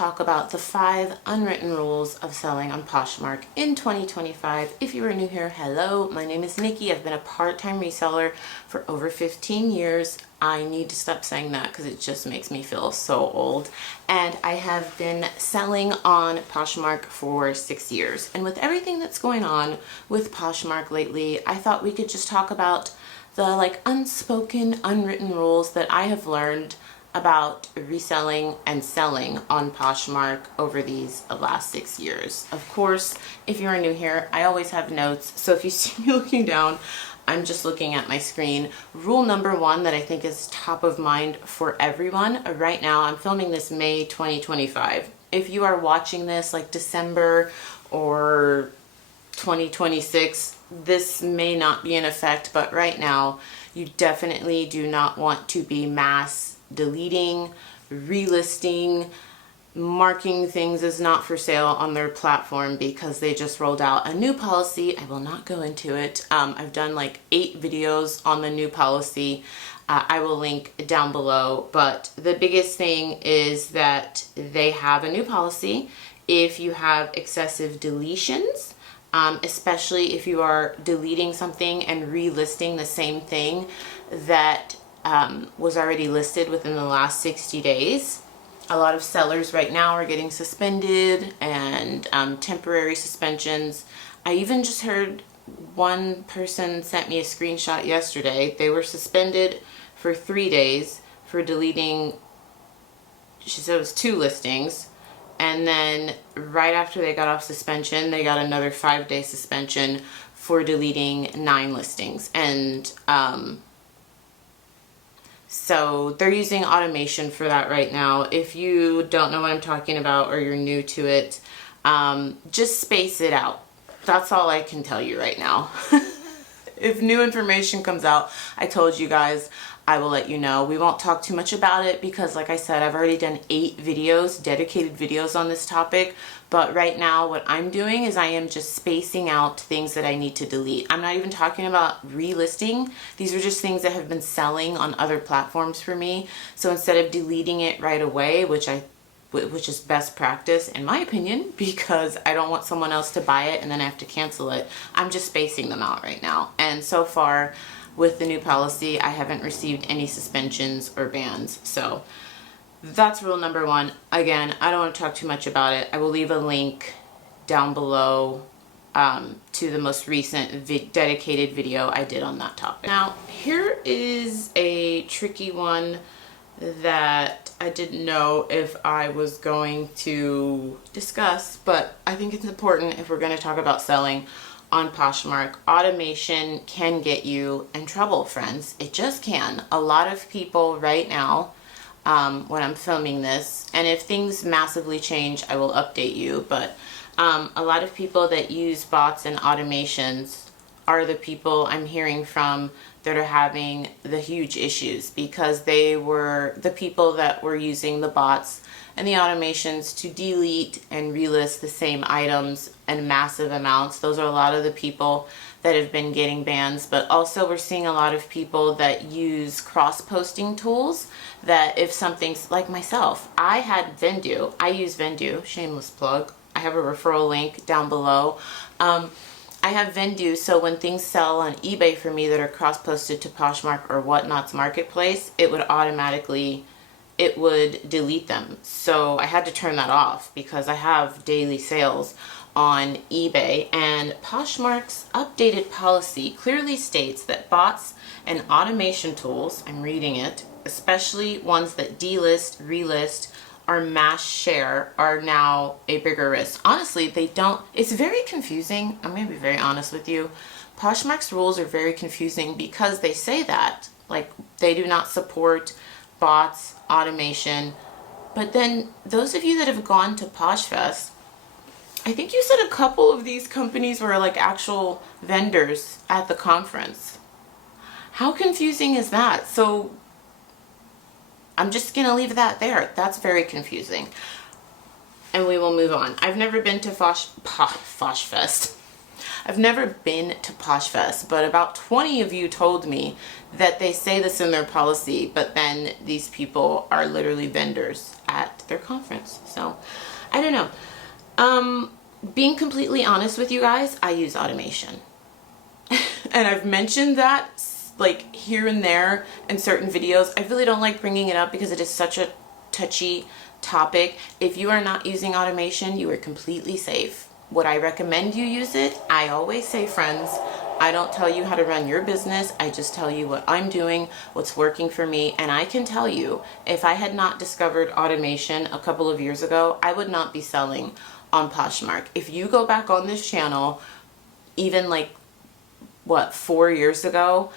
talk about the 5 unwritten rules of selling on Poshmark in 2025. If you are new here, hello, my name is Nikki. I've been a part-time reseller for over 15 years. I need to stop saying that because it just makes me feel so old. And I have been selling on Poshmark for 6 years. And with everything that's going on with Poshmark lately, I thought we could just talk about the unspoken, unwritten rules that I have learned about reselling and selling on Poshmark over these last 6 years. Of course, if you're new here, I always have notes. So if you see me looking down, I'm just looking at my screen. Rule number 1 that I think is top of mind for everyone right now, I'm filming this May 2025. If you are watching this like December or 2026, this may not be in effect, but right now you definitely do not want to be mass deleting, relisting, marking things as not for sale on their platform because they just rolled out a new policy. I will not go into it. I've done like 8 videos on the new policy. I will link down below, but the biggest thing is that they have a new policy. If you have excessive deletions, especially if you are deleting something and relisting the same thing that was already listed within the last 60 days. A lot of sellers right now are getting suspended and temporary suspensions. I even just heard one person sent me a screenshot yesterday. They were suspended for 3 days for deleting, she said it was 2 listings. And then right after they got off suspension, they got another 5-day suspension for deleting 9 listings. And so they're using automation for that right now. If you don't know what I'm talking about or you're new to it, just space it out. That's all I can tell you right now. If new information comes out, I told you guys, I will let you know. We won't talk too much about it because, like I said, I've already done 8 videos, dedicated videos on this topic. But right now what I'm doing is I am just spacing out things that I need to delete. I'm not even talking about relisting. These are just things that have been selling on other platforms for me. So instead of deleting it right away, which is best practice in my opinion, because I don't want someone else to buy it and then I have to cancel it, I'm just spacing them out right now. And so far with the new policy, I haven't received any suspensions or bans. So that's rule number 1. Again, I don't want to talk too much about it. I will leave a link down below to the most recent dedicated video I did on that topic. Now, here is a tricky one that I didn't know if I was going to discuss, but I think it's important if we're going to talk about selling on Poshmark. Automation can get you in trouble, friends. It just can. A lot of people right now, when I'm filming this, and if things massively change, I will update you, but a lot of people that use bots and automations are the people I'm hearing from that are having the huge issues, because they were the people that were using the bots and the automations to delete and relist the same items in massive amounts. Those are a lot of the people that have been getting bans, but also we're seeing a lot of people that use cross-posting tools that if something's like myself, I had Vendu. I use Vendu, shameless plug. I have a referral link down below. I have Vendu, so when things sell on eBay for me that are cross-posted to Poshmark or Whatnot's marketplace, it would delete them. So I had to turn that off because I have daily sales on eBay, and Poshmark's updated policy clearly states that bots and automation tools, I'm reading it, especially ones that delist, relist, or mass share, are now a bigger risk. Honestly, they don't, it's very confusing. I'm going to be very honest with you. Poshmark's rules are very confusing because they say that, like, they do not support bots, automation, but then those of you that have gone to PoshFest, I think you said a couple of these companies were like actual vendors at the conference. How confusing is that? So I'm just gonna leave that there. That's very confusing. And we will move on. I've never been to PoshFest. I've never been to PoshFest, but about 20 of you told me that they say this in their policy, but then these people are literally vendors at their conference. So I don't know. Being completely honest with you guys, I use automation. And I've mentioned that like here and there in certain videos. I really don't like bringing it up because it is such a touchy topic. If you are not using automation, you are completely safe. Would I recommend you use it? I always say, friends, I don't tell you how to run your business. I just tell you what I'm doing, what's working for me. And I can tell you, if I had not discovered automation a couple of years ago, I would not be selling on Poshmark. If you go back on this channel, even like, what, 4 years ago,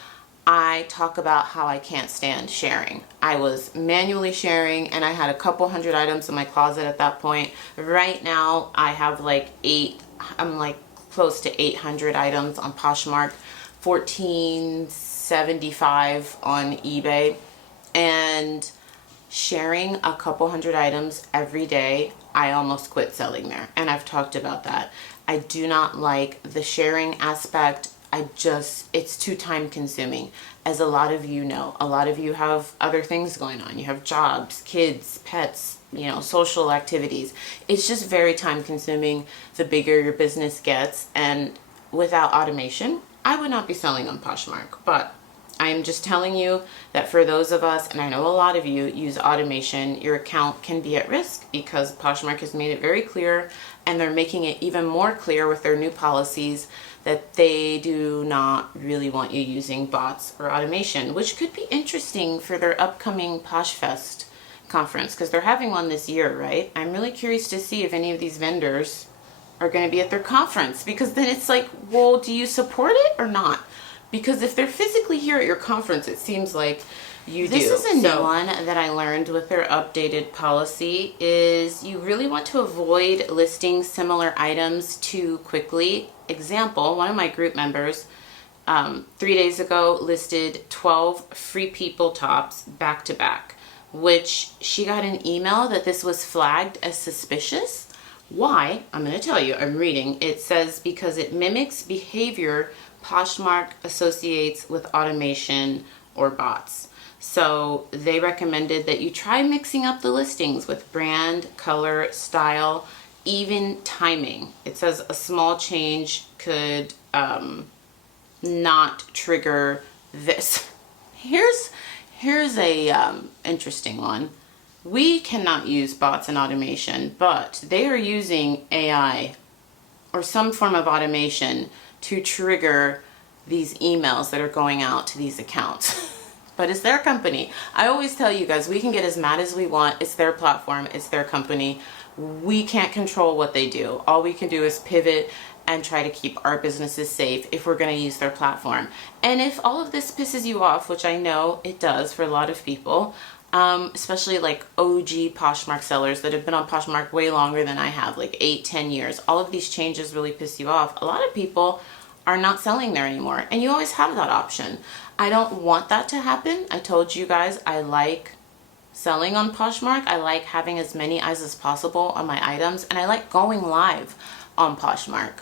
I talk about how I can't stand sharing. I was manually sharing and I had a couple hundred items in my closet at that point. Right now I have like I'm like close to 800 items on Poshmark, 1475 on eBay, and sharing a couple hundred items every day, I almost quit selling there. And I've talked about that. I do not like the sharing aspect. It's too time consuming. As a lot of you know, a lot of you have other things going on. You have jobs, kids, pets, you know, social activities. It's just very time consuming the bigger your business gets. And without automation, I would not be selling on Poshmark. But I'm just telling you that for those of us, and I know a lot of you use automation, your account can be at risk because Poshmark has made it very clear, and they're making it even more clear with their new policies that they do not really want you using bots or automation, which could be interesting for their upcoming PoshFest conference because they're having one this year, right? I'm really curious to see if any of these vendors are going to be at their conference, because then it's like, well, do you support it or not? Because if they're physically here at your conference, it seems like you do. This is a new one that I learned with their updated policy is you really want to avoid listing similar items too quickly. Example, one of my group members 3 days ago listed 12 Free People tops back to back, which she got an email that this was flagged as suspicious. Why? I'm going to tell you. I'm reading. It says because it mimics behavior Poshmark associates with automation or bots. So they recommended that you try mixing up the listings with brand, color, style, even timing. It says a small change could not trigger this. Here's a interesting one. We cannot use bots and automation, but they are using AI or some form of automation to trigger these emails that are going out to these accounts. But it's their company. I always tell you guys, we can get as mad as we want. It's their platform. It's their company. We can't control what they do. All we can do is pivot and try to keep our businesses safe if we're going to use their platform. And if all of this pisses you off, which I know it does for a lot of people, especially like OG Poshmark sellers that have been on Poshmark way longer than I have, like 8-10 years, all of these changes really piss you off. A lot of people are not selling there anymore, and you always have that option. I don't want that to happen. I told you guys I like selling on Poshmark. I like having as many eyes as possible on my items, and I like going live on Poshmark.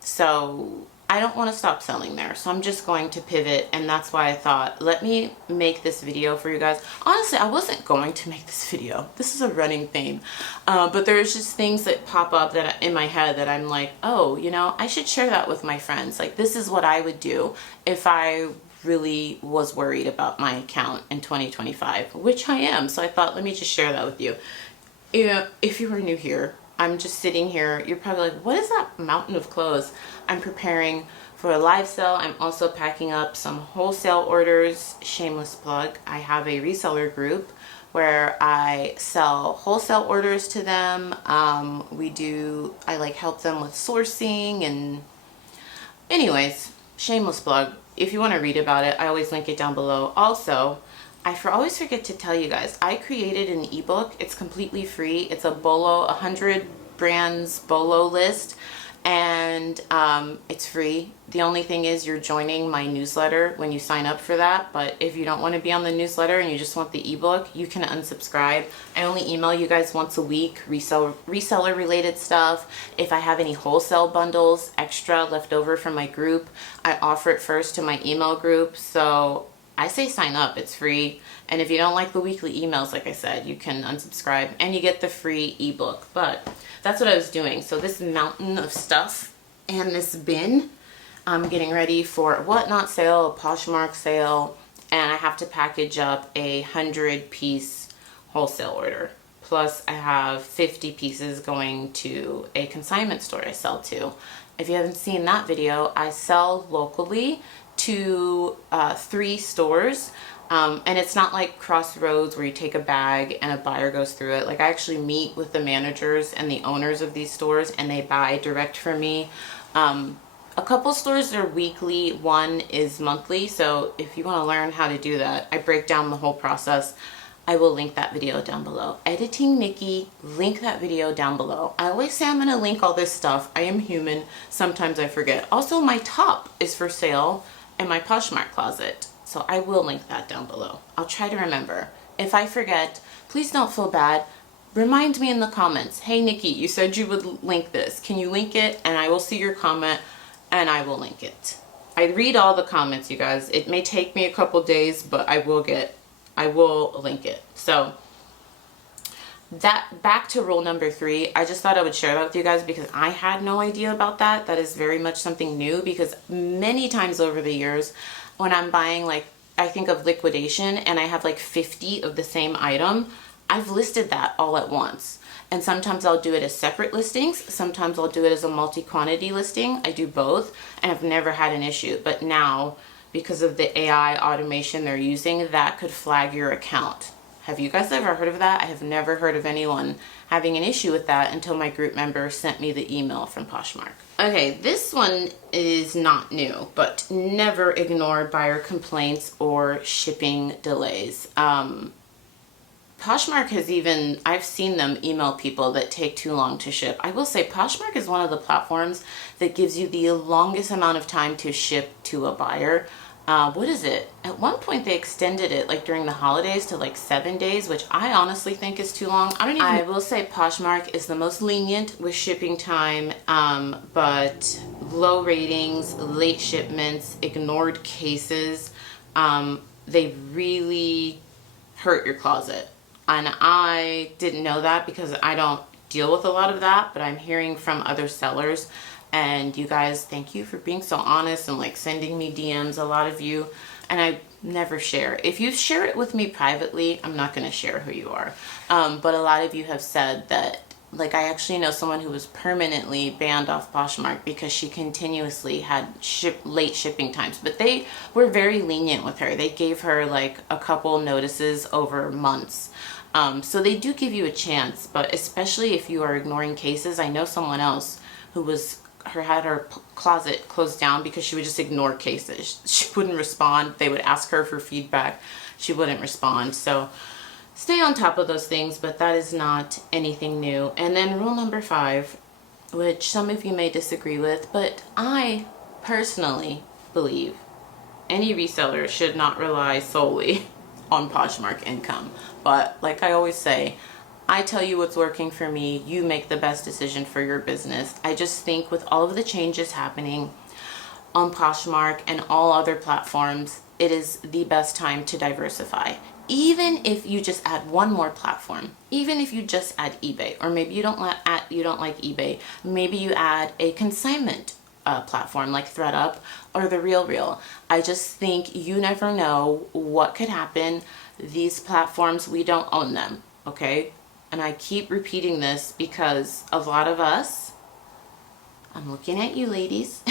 So I don't want to stop selling there, so I'm just going to pivot, and that's why I thought, let me make this video for you guys. Honestly, I wasn't going to make this video. This is a running theme, but there's just things that pop up that in my head that I'm like, oh, you know, I should share that with my friends. Like, this is what I would do if I really was worried about my account in 2025, which I am. So I thought, let me just share that with you. If you are new here, I'm just sitting here. You're probably like, what is that mountain of clothes? I'm preparing for a live sale. I'm also packing up some wholesale orders. Shameless plug. I have a reseller group where I sell wholesale orders to them. I like help them with sourcing, and anyways, shameless plug. If you want to read about it, I always link it down below. Also, I always forget to tell you guys, I created an ebook. It's completely free. It's a 100 brands Bolo list, and it's free. The only thing is you're joining my newsletter when you sign up for that, but if you don't want to be on the newsletter and you just want the ebook, you can unsubscribe. I only email you guys once a week, reseller related stuff. If I have any wholesale bundles extra left over from my group, I offer it first to my email group. So I say sign up. It's free. And if you don't like the weekly emails, like I said, you can unsubscribe and you get the free ebook. But that's what I was doing. So this mountain of stuff and this bin, I'm getting ready for a Whatnot sale, a Poshmark sale, and I have to package up a 100-piece wholesale order. Plus I have 50 pieces going to a consignment store I sell to. If you haven't seen that video, I sell locally to 3 stores. And it's not like Crossroads where you take a bag and a buyer goes through it. Like, I actually meet with the managers and the owners of these stores and they buy direct from me. A couple stores are weekly, one is monthly. So if you want to learn how to do that, I break down the whole process. I will link that video down below. Editing Nikki, link that video down below. I always say I'm going to link all this stuff. I am human. Sometimes I forget. Also, my top is for sale in my Poshmark closet. So I will link that down below. I'll try to remember. If I forget, please don't feel bad. Remind me in the comments. Hey Nikki, you said you would link this. Can you link it? And I will see your comment and I will link it. I read all the comments, you guys. It may take me a couple days, but I will link it. So that, back to rule number 3, I just thought I would share that with you guys because I had no idea about that. That is very much something new, because many times over the years when I'm buying, like, I think of liquidation and I have like 50 of the same item, I've listed that all at once. And sometimes I'll do it as separate listings. Sometimes I'll do it as a multi-quantity listing. I do both and I've never had an issue. But now, because of the AI automation they're using, that could flag your account. Have you guys ever heard of that? I have never heard of anyone having an issue with that until my group member sent me the email from Poshmark. Okay, this one is not new, but never ignore buyer complaints or shipping delays. Poshmark has even, I've seen them email people that take too long to ship. I will say Poshmark is one of the platforms that gives you the longest amount of time to ship to a buyer. What is it? At one point they extended it, like during the holidays, to like 7 days, which I honestly think is too long. I will say Poshmark is the most lenient with shipping time, but low ratings, late shipments, ignored cases, they really hurt your closet. And I didn't know that because I don't deal with a lot of that, but I'm hearing from other sellers. And you guys, thank you for being so honest and like sending me DMs, a lot of you. And I never share. If you share it with me privately, I'm not going to share who you are. But a lot of you have said that, like, I actually know someone who was permanently banned off Poshmark because she continuously had late shipping times. But they were very lenient with her. They gave her like a couple notices over months. So they do give you a chance, but especially if you are ignoring cases. I know someone else who had her closet closed down because she would just ignore cases. She wouldn't respond. They would ask her for feedback. She wouldn't respond. So stay on top of those things, but that is not anything new. And then rule number 5, which some of you may disagree with, but I personally believe any reseller should not rely solely on Poshmark income. But like I always say, I tell you what's working for me. You make the best decision for your business. I just think with all of the changes happening on Poshmark and all other platforms, it is the best time to diversify. Even if you just add one more platform, even if you just add eBay, or maybe you don't like eBay, maybe you add a consignment platform like ThreadUp or The RealReal. I just think you never know what could happen. These platforms, we don't own them, okay? And I keep repeating this because a lot of us, I'm looking at you ladies,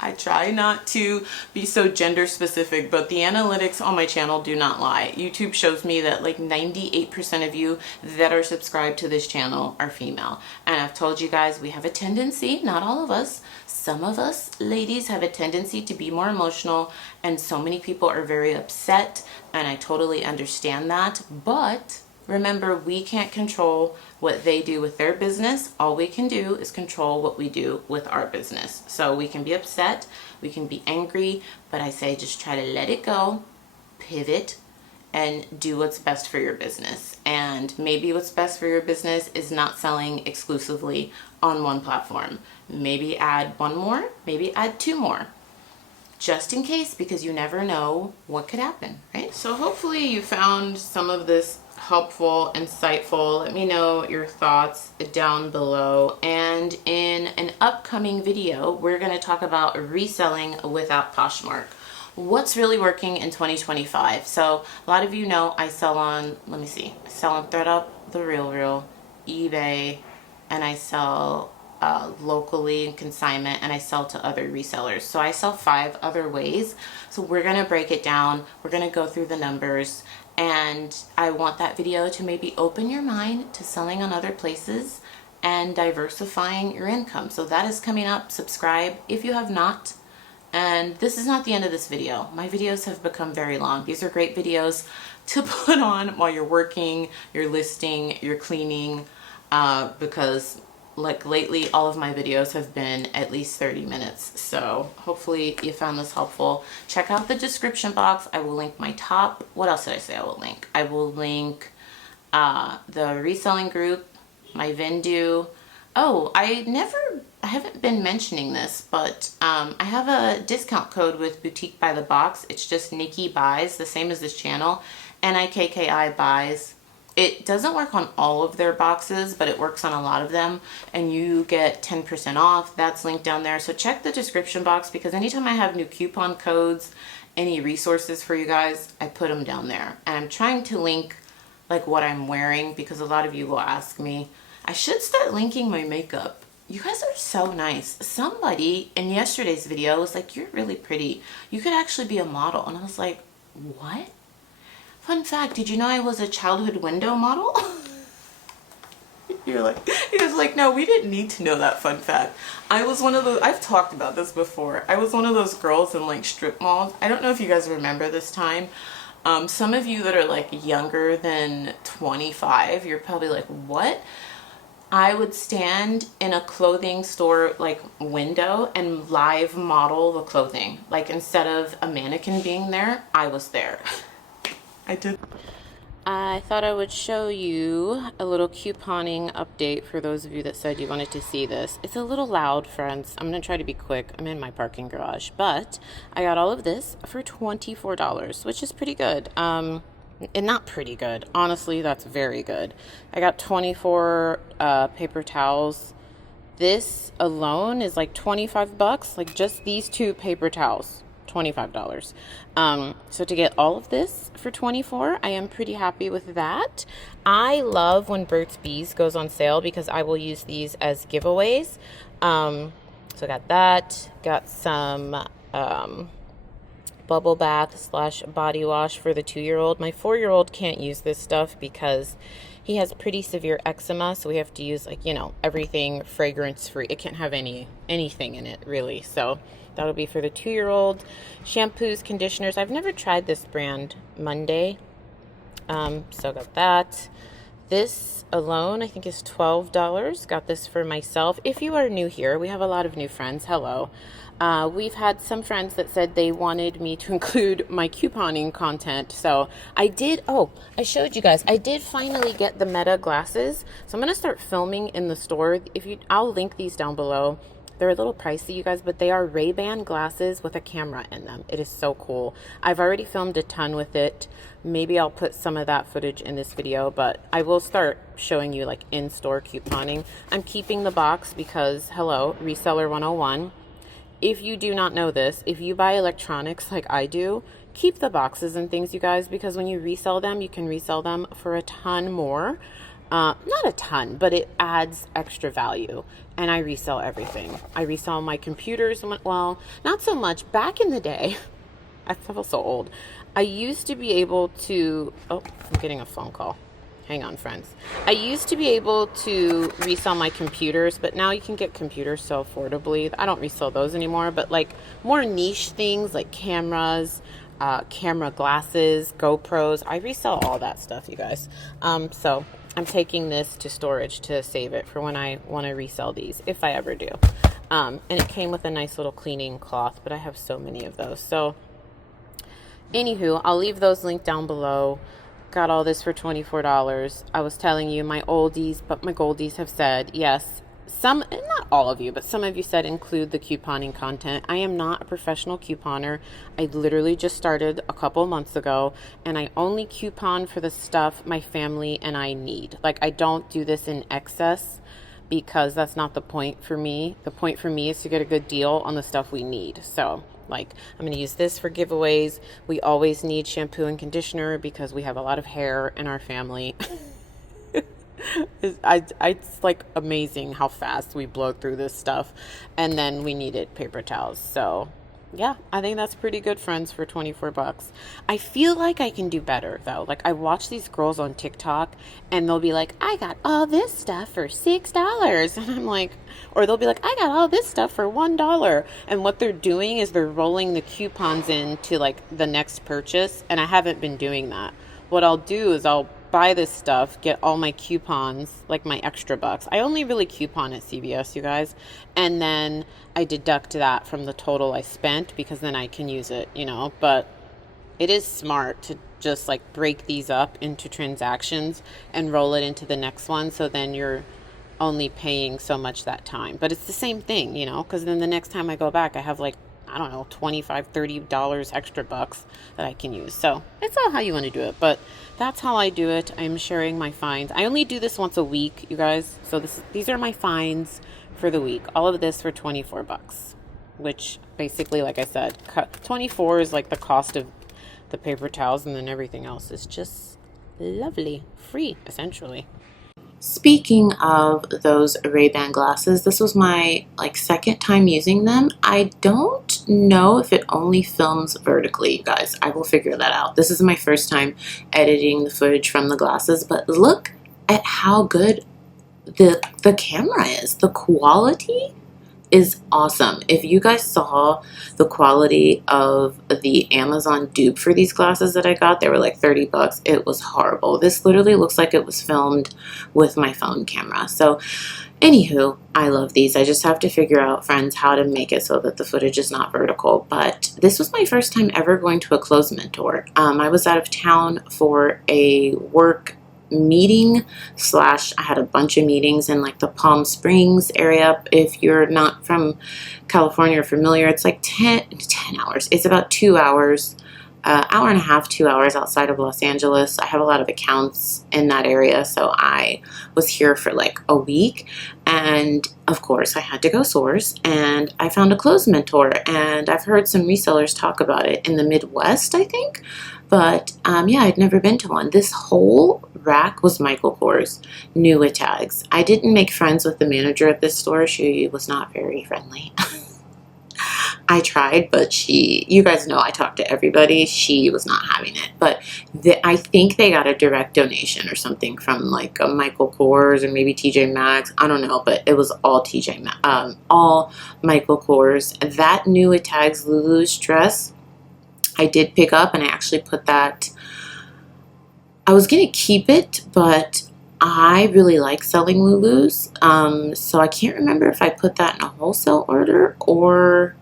I try not to be so gender specific, but the analytics on my channel do not lie. YouTube shows me that like 98% of you that are subscribed to this channel are female. And I've told you guys, we have a tendency, not all of us, some of us ladies have a tendency to be more emotional, and so many people are very upset, and I totally understand that. But remember, we can't control what they do with their business. All we can do is control what we do with our business. So we can be upset, we can be angry, but I say just try to let it go, pivot, and do what's best for your business. And maybe what's best for your business is not selling exclusively on one platform. Maybe add one more, maybe add 2 more. just in case, because you never know what could happen, right? So hopefully you found some of this helpful, insightful. Let me know your thoughts down below. And in an upcoming video, we're going to talk about reselling without Poshmark. What's really working in 2025? So a lot of you know I sell on, let me see, I sell on ThreadUp, The RealReal, eBay, and I sell locally in consignment, and I sell to other resellers. So I sell 5 other ways. So we're going to break it down. We're going to go through the numbers, and I want that video to maybe open your mind to selling on other places and diversifying your income. So that is coming up. Subscribe if you have not. And this is not the end of this video. My videos have become very long. These are great videos to put on while you're working, you're listing, you're cleaning, because like lately all of my videos have been at least 30 minutes. So hopefully you found this helpful. Check out the description box. I will link my top. What else did I say I will link? I will link the reselling group, my Vendu. Oh, I haven't been mentioning this, but I have a discount code with Boutique by the Box. It's just NikkiBeautyBlis, the same as this channel, NikkiBeautyBlis. It doesn't work on all of their boxes, but it works on a lot of them, and you get 10% off. That's linked down there. So check the description box, because anytime I have new coupon codes, any resources for you guys, I put them down there. And I'm trying to link like what I'm wearing, because a lot of you will ask me. I should start linking my makeup. You guys are so nice. Somebody in yesterday's video was like, "You're really pretty. You could actually be a model." And I was like, what? Fun fact, did you know I was a childhood window model? You guys are like, no, we didn't need to know that fun fact. I was one of those, I've talked about this before. I was one of those girls in like strip malls. I don't know if you guys remember this time. Some of you that are like younger than 25, you're probably like, what? I would stand in a clothing store like window and live model the clothing. Like instead of a mannequin being there, I was there. I did. I thought I would show you a little couponing update for those of you that said you wanted to see this. It's a little loud, friends. I'm going to try to be quick. I'm in my parking garage. But I got all of this for $24, which is pretty good. And not pretty good. Honestly, that's very good. I got 24 paper towels. This alone is like 25 bucks. Like just these 2 paper towels. $25. So to get all of this for $24, I am pretty happy with that. I love when Burt's Bees goes on sale, because I will use these as giveaways. So I got that. Got some bubble bath / body wash for the 2-year-old. My 4-year-old can't use this stuff because he has pretty severe eczema, so we have to use, like, you know, everything fragrance free. It can't have anything in it really. So that'll be for the 2-year-old. Shampoos, conditioners. I've never tried this brand, Monday. So got that. This alone, I think, is $12. Got this for myself. If you are new here, we have a lot of new friends. Hello. We've had some friends that said they wanted me to include my couponing content. So I did. Oh, I showed you guys. I did finally get the Meta glasses. So I'm going to start filming in the store. I'll link these down below. They're a little pricey, you guys, but they are Ray-Ban glasses with a camera in them. It is so cool. I've already filmed a ton with it. Maybe I'll put some of that footage in this video, but I will start showing you like in-store couponing. I'm keeping the box because, hello, Reseller 101. If you do not know this, if you buy electronics like I do, keep the boxes and things, you guys, because when you resell them, you can resell them for a ton more. Not a ton, but it adds extra value. And I resell everything. I resell my computers. Well, not so much. Back in the day, I feel so old. I used to be able to, oh, I'm getting a phone call. Hang on, friends. I used to be able to resell my computers, but now you can get computers so affordably. I don't resell those anymore, but like more niche things like cameras, camera glasses, GoPros. I resell all that stuff, you guys. So I'm taking this to storage to save it for when I want to resell these, if I ever do. And it came with a nice little cleaning cloth, but I have so many of those. So anywho, I'll leave those linked down below. Got all this for $24. I was telling you my oldies, but my goldies have said, yes, some, not all of you, but some of you said include the couponing content. I am not a professional couponer. I literally just started a couple months ago, and I only coupon for the stuff my family and I need. Like, I don't do this in excess because that's not the point for me. The point for me is to get a good deal on the stuff we need. So, like, I'm going to use this for giveaways. We always need shampoo and conditioner because we have a lot of hair in our family. It's like amazing how fast we blow through this stuff. And then we needed paper towels. So yeah, I think that's pretty good, friends, for 24 bucks. I feel like I can do better though. Like, I watch these girls on TikTok and they'll be like, I got all this stuff for $6. And I'm like, or they'll be like, I got all this stuff for $1. And what they're doing is they're rolling the coupons into like the next purchase. And I haven't been doing that. What I'll do is I'll buy this stuff, get all my coupons, like my extra bucks. I only really coupon at CVS, you guys. And then I deduct that from the total I spent because then I can use it, you know. But it is smart to just like break these up into transactions and roll it into the next one. So then you're only paying so much that time. But it's the same thing, you know, because then the next time I go back, I have like, I don't know, $25, $30 extra bucks that I can use. So it's all how you want to do it. But that's how I do it. I'm sharing my finds. I only do this once a week, you guys. So these are my finds for the week. All of this for 24 bucks, which basically, like I said, 24 is like the cost of the paper towels, and then everything else is just lovely, free, essentially. Speaking of those Ray-Ban glasses, this was my second time using them. I don't know if it only films vertically, you guys. I will figure that out. This is my first time editing the footage from the glasses, but look at how good the camera is. The quality is awesome. If you guys saw the quality of the Amazon dupe for these glasses that I got, they were like 30 bucks. It was horrible. This literally looks like it was filmed with my phone camera. So anywho, I love these. I just have to figure out, friends, how to make it so that the footage is not vertical. But this was my first time ever going to a clothes mentor. I was out of town for a work meeting / I had a bunch of meetings in like the Palm Springs area. If you're not from California or familiar, it's like 10 hours. It's about 2 hours, hour and a half, 2 hours outside of Los Angeles. I have a lot of accounts in that area, so I was here for like a week, and of course I had to go source, and I found a clothes mentor, and I've heard some resellers talk about it in the Midwest, I think. But yeah, I'd never been to one. This whole rack was Michael Kors, new with tags. I didn't make friends with the manager at this store. She was not very friendly. I tried, but you guys know I talked to everybody. She was not having it. But I think they got a direct donation or something from like a Michael Kors or maybe TJ Maxx. I don't know, but it was all all Michael Kors. That new with tags Lulu's dress, I did pick up, and I actually put that, I was going to keep it, but I really like selling Lulu's, so I can't remember if I put that in a wholesale order or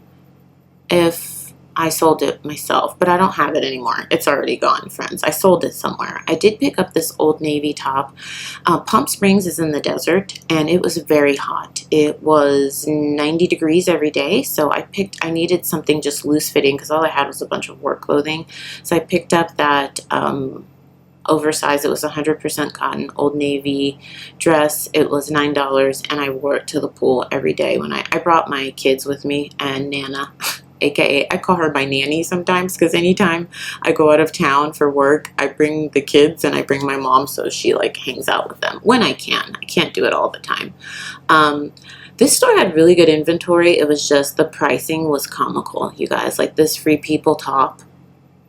if I sold it myself, but I don't have it anymore. It's already gone, friends. I sold it somewhere. I did pick up this Old Navy top. Palm Springs is in the desert, and it was very hot. It was 90 degrees every day, so I needed something just loose fitting because all I had was a bunch of work clothing. So I picked up that oversized, it was 100% cotton Old Navy dress. It was $9, and I wore it to the pool every day. When I brought my kids with me, and Nana, aka I call her my nanny sometimes, because anytime I go out of town for work, I bring the kids and I bring my mom, so she like hangs out with them when I can. I can't do it all the time. This store had really good inventory. It was just the pricing was comical, you guys. Like this Free People top,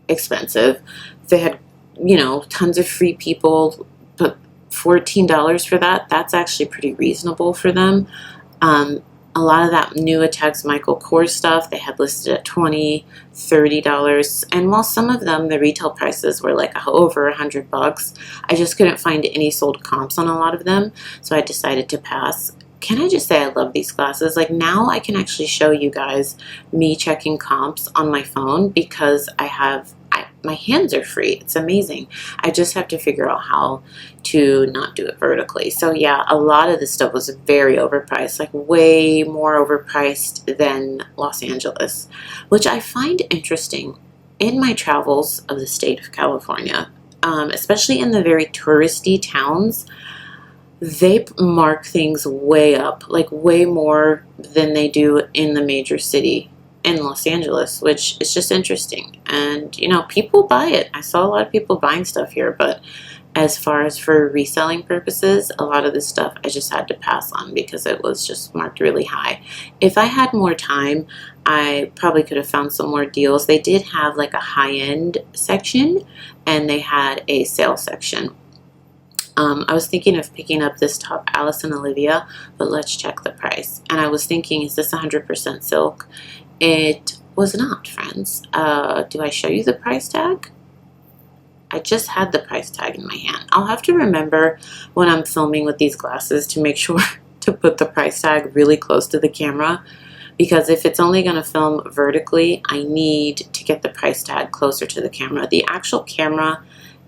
expensive. They had, you know, tons of Free People, but $14 for that, that's actually pretty reasonable for them. A lot of that new Attacks Michael Kors stuff they had listed at $20, $30, and while some of them the retail prices were like over 100 bucks, I just couldn't find any sold comps on a lot of them, so I decided to pass. Can I just say I love these glasses? Like now I can actually show you guys me checking comps on my phone because my hands are free. It's amazing. I just have to figure out how to not do it vertically. So yeah, a lot of this stuff was very overpriced, like way more overpriced than Los Angeles, which I find interesting in my travels of the state of California, especially in the very touristy towns. They mark things way up, like way more than they do in the major city in Los Angeles, which is just interesting. And, you know, people buy it. I saw a lot of people buying stuff here, but as far as for reselling purposes, a lot of this stuff I just had to pass on because it was just marked really high. If I had more time, I probably could have found some more deals. They did have like a high-end section and they had a sale section. I was thinking of picking up this top, Alice and Olivia, but let's check the price. And I was thinking, is this 100% silk? It was not, friends. Do I show you the price tag? I just had the price tag in my hand. I'll have to remember when I'm filming with these glasses to make sure to put the price tag really close to the camera, because if it's only going to film vertically, I need to get the price tag closer to the camera. The actual camera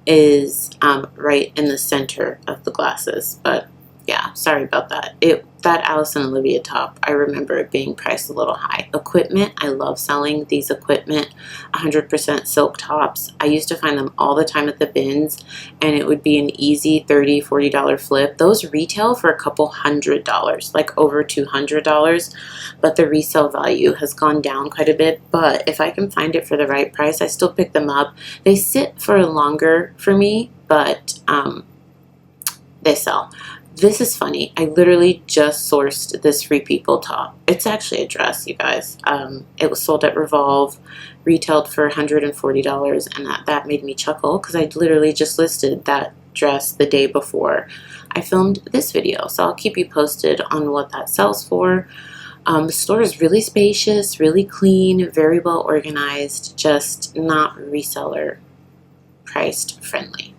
is right in the center of the glasses, but yeah, sorry about that. That Alice and Olivia top, I remember it being priced a little high. Equipment, I love selling these equipment 100% silk tops. I used to find them all the time at the bins, and it would be an easy $30, $40 flip. Those retail for a couple $100, like over $200, but the resale value has gone down quite a bit. But if I can find it for the right price, I still pick them up. They sit for longer for me, but they sell. This is funny. I literally just sourced this Free People top. It's actually a dress, you guys. It was sold at Revolve, retailed for $140, and that made me chuckle because I literally just listed that dress the day before I filmed this video. So I'll keep you posted on what that sells for. The store is really spacious, really clean, very well organized, just not reseller priced friendly.